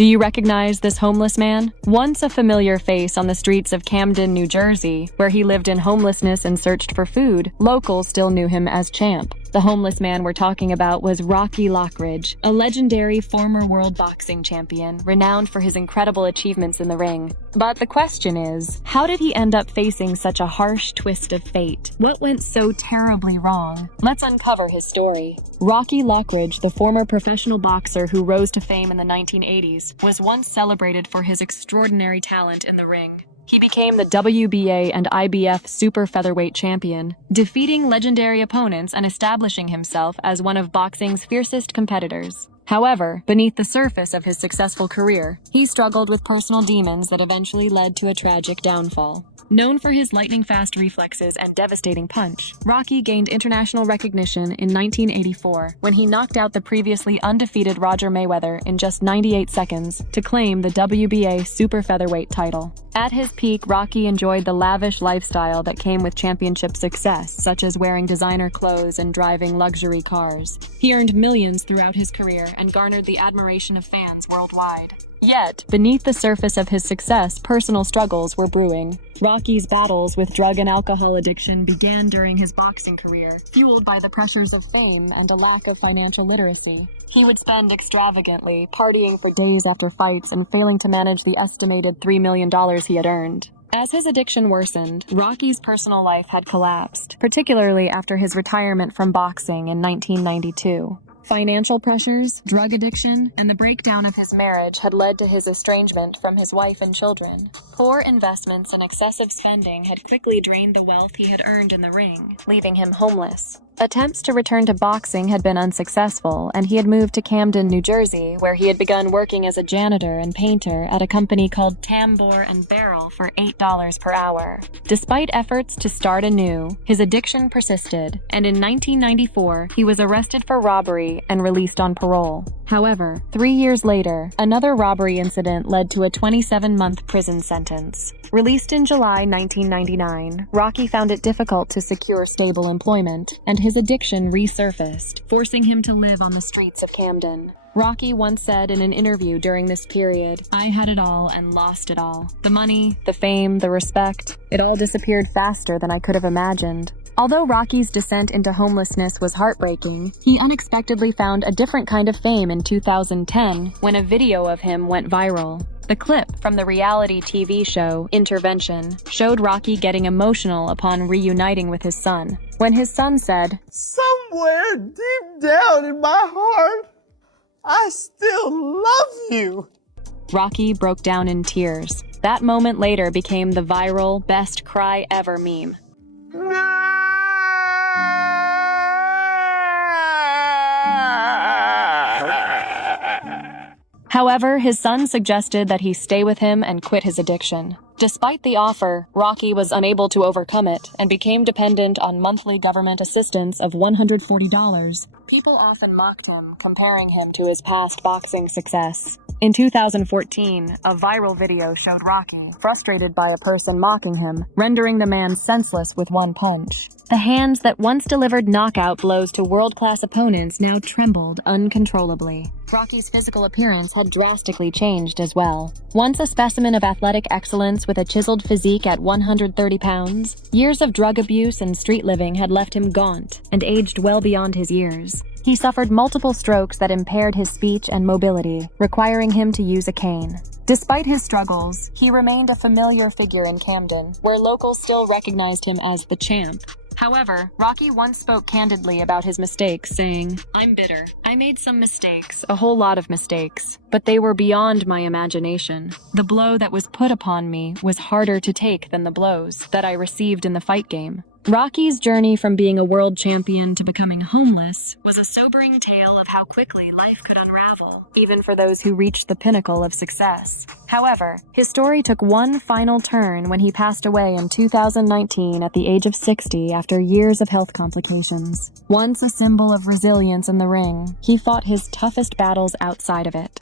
Do you recognize this homeless man? Once a familiar face on the streets of Camden, New Jersey, where he lived in homelessness and searched for food, locals still knew him as Champ. The homeless man we're talking about was Rocky Lockridge, a legendary former world boxing champion, renowned for his incredible achievements in the ring. But the question is, how did he end up facing such a harsh twist of fate? What went so terribly wrong? Let's uncover his story. Rocky Lockridge, the former professional boxer who rose to fame in the 1980s, was once celebrated for his extraordinary talent in the ring. He became the WBA and IBF super featherweight champion, defeating legendary opponents and establishing himself as one of boxing's fiercest competitors. However, beneath the surface of his successful career, he struggled with personal demons that eventually led to a tragic downfall. Known for his lightning-fast reflexes and devastating punch, Rocky gained international recognition in 1984 when he knocked out the previously undefeated Roger Mayweather in just 98 seconds to claim the WBA super featherweight title. At his peak, Rocky enjoyed the lavish lifestyle that came with championship success, such as wearing designer clothes and driving luxury cars. He earned millions throughout his career and garnered the admiration of fans worldwide. Yet, beneath the surface of his success, personal struggles were brewing. Rocky's battles with drug and alcohol addiction began during his boxing career, fueled by the pressures of fame and a lack of financial literacy. He would spend extravagantly, partying for days after fights and failing to manage the estimated $3 million he had earned. As his addiction worsened, Rocky's personal life had collapsed, particularly after his retirement from boxing in 1992. Financial pressures, drug addiction, and the breakdown of his marriage had led to his estrangement from his wife and children. Poor investments and excessive spending had quickly drained the wealth he had earned in the ring, leaving him homeless. Attempts to return to boxing had been unsuccessful, and he had moved to Camden, New Jersey, where he had begun working as a janitor and painter at a company called Tambour and Barrel for $8 per hour. Despite efforts to start anew, his addiction persisted, and in 1994, he was arrested for robbery and released on parole. However, 3 years later, another robbery incident led to a 27-month prison sentence. Released in July 1999, Rocky found it difficult to secure stable employment, and his addiction resurfaced, forcing him to live on the streets of Camden. Rocky once said in an interview during this period, "I had it all and lost it all. The money, the fame, the respect, it all disappeared faster than I could have imagined." Although Rocky's descent into homelessness was heartbreaking, he unexpectedly found a different kind of fame in 2010 when a video of him went viral. The clip from the reality TV show Intervention showed Rocky getting emotional upon reuniting with his son. When his son said, "Somewhere deep down in my heart, I still love you," Rocky broke down in tears. That moment later became the viral "best cry ever" meme. However, his son suggested that he stay with him and quit his addiction. Despite the offer, Rocky was unable to overcome it and became dependent on monthly government assistance of $140. People often mocked him, comparing him to his past boxing success. In 2014, a viral video showed Rocky, frustrated by a person mocking him, rendering the man senseless with one punch. The hands that once delivered knockout blows to world-class opponents now trembled uncontrollably. Rocky's physical appearance had drastically changed as well. Once a specimen of athletic excellence with a chiseled physique at 130 pounds, years of drug abuse and street living had left him gaunt and aged well beyond his years. He suffered multiple strokes that impaired his speech and mobility, requiring him to use a cane. Despite his struggles, he remained a familiar figure in Camden, where locals still recognized him as the Champ. However, Rocky once spoke candidly about his mistakes, saying, "I'm bitter. I made some mistakes, a whole lot of mistakes, but they were beyond my imagination. The blow that was put upon me was harder to take than the blows that I received in the fight game." Rocky's journey from being a world champion to becoming homeless was a sobering tale of how quickly life could unravel, even for those who reached the pinnacle of success. However, his story took one final turn when he passed away in 2019 at the age of 60 after years of health complications. Once a symbol of resilience in the ring, he fought his toughest battles outside of it.